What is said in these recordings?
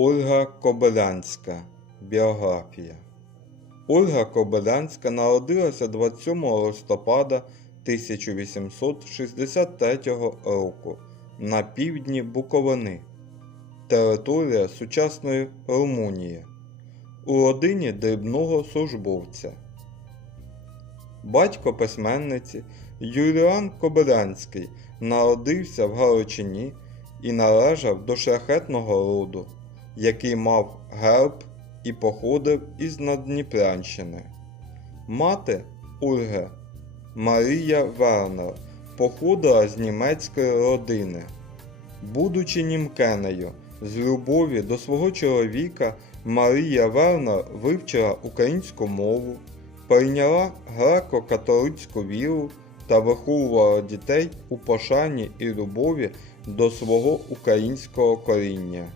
Ольга Кобилянська. Біографія. Ольга Кобилянська народилася 27 листопада 1863 року на півдні Буковини, територія сучасної Румунії, у родині дрібного службовця. Батько письменниці Юліан Кобилянський народився в Галичині і належав до шляхетного роду, який мав герб і походив із Надніпрянщини. Мати Ольга Марія Вернер походила з німецької родини. Будучи німкенею, з любові до свого чоловіка Марія Вернер вивчила українську мову, прийняла греко-католицьку віру та виховувала дітей у пошані і любові до свого українського коріння.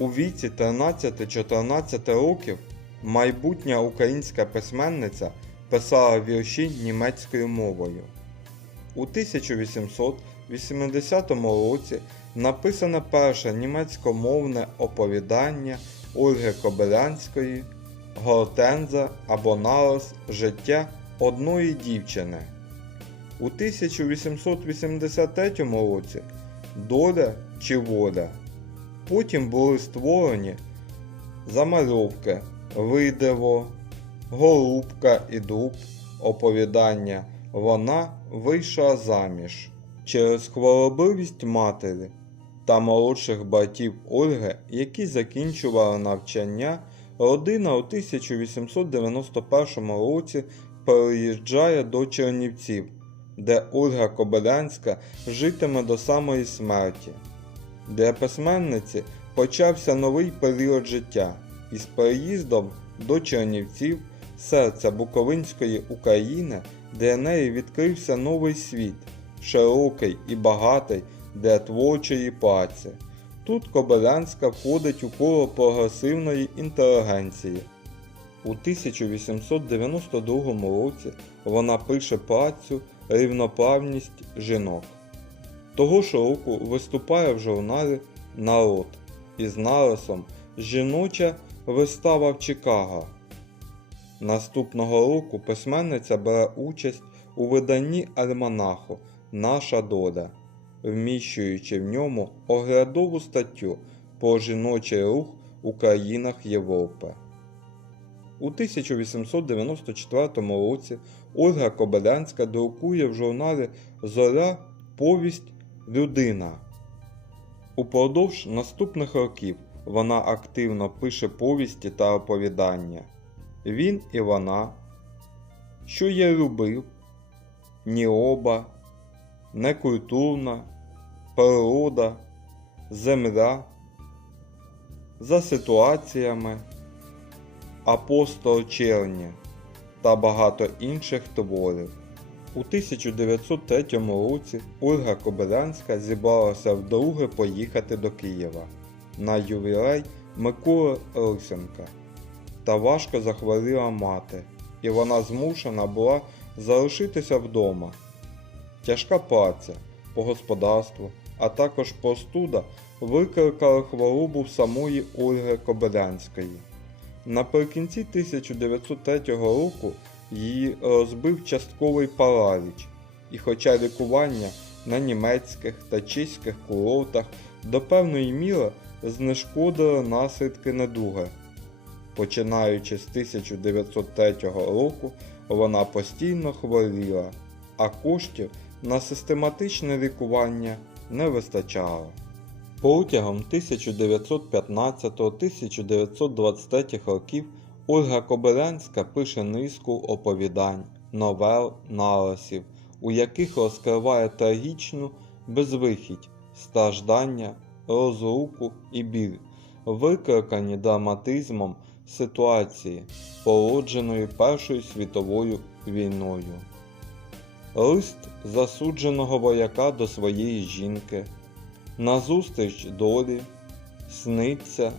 У віці 13-14 років майбутня українська письменниця писала вірші німецькою мовою. У 1880 році написане перше німецькомовне оповідання Ольги Кобилянської Гортенза або нарис Життя одної дівчини. У 1883 році Доля чи воля. Потім були створені замальовки Видиво, Голубка і Дуб, оповідання Вона вийшла заміж. Через хворобливість матері та молодших братів Ольги, які закінчували навчання, родина у 1891 році переїжджає до Чернівців, де Ольга Кобилянська житиме до самої смерті. Для письменниці почався новий період життя із переїздом до Чернівців, серця Буковинської України, для неї відкрився новий світ, широкий і багатий для творчої праці. Тут Кобилянська входить у коло прогресивної інтелігенції. У 1892 році вона пише працю Рівноправність жінок. Того ж року виступає в журналі Народ із нарисом Жіноча вистава в Чикаго. Наступного року письменниця бере участь у виданні альманаху Наша доля, вміщуючи в ньому оглядову статтю про жіночий рух у країнах Європи. У 1894 році Ольга Кобилянська друкує в журналі Зоря повість Людина. Упродовж наступних років вона активно пише повісті та оповідання. Він і вона, що я любив, Ніоба, Некультурна, Природа, Земля, за ситуаціями, Апостол Черні та багато інших творів. У 1903 році Ольга Кобилянська зібралася вдруге поїхати до Києва на ювілей Миколи Лисенка. Та важко захворіла мати, і вона змушена була залишитися вдома. Тяжка праця по господарству, а також простуда викликали хворобу самої Ольги Кобилянської. Наприкінці 1903 року її розбив частковий параліч, і хоча лікування на німецьких та чеських курортах до певної міри знешкодили наслідки недуги. Починаючи з 1903 року, вона постійно хворіла, а коштів на систематичне лікування не вистачало. Протягом 1915-1923 років Ольга Кобилянська пише низку оповідань, новел, нарисів, у яких розкриває трагічну безвихідь, страждання, розруку і біль, викликані драматизмом ситуації, породженої Першою світовою війною. Лист засудженого вояка до своєї жінки, назустріч долі, сниться,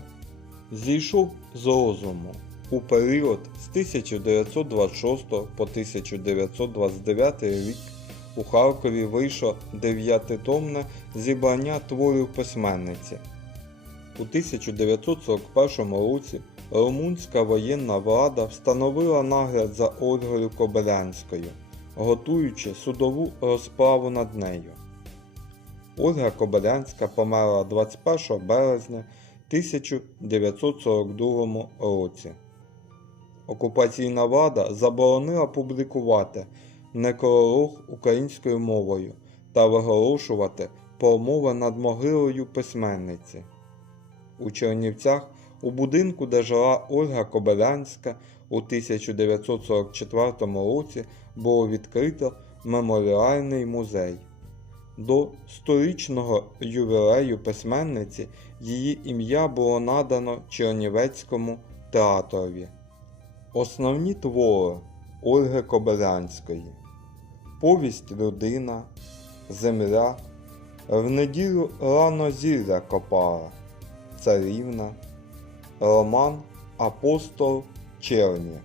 зійшов з розуму. У період з 1926 по 1929 рік у Харкові вийшло дев'ятитомне зібрання творів письменниці. У 1941 році румунська воєнна влада встановила нагляд за Ольгою Кобилянською, готуючи судову розправу над нею. Ольга Кобилянська померла 21 березня 1942 році. Окупаційна влада заборонила публікувати некролог українською мовою та виголошувати промови над могилою письменниці. У Чернівцях у будинку, де жила Ольга Кобилянська, у 1944 році було відкрито меморіальний музей. До сторічного ювілею письменниці її ім'я було надано Чернівецькому театрові. Основні твори Ольги Кобилянської. Повість Людина, Земля, В неділю рано зілля копала, Царівна, Роман Апостол Черні.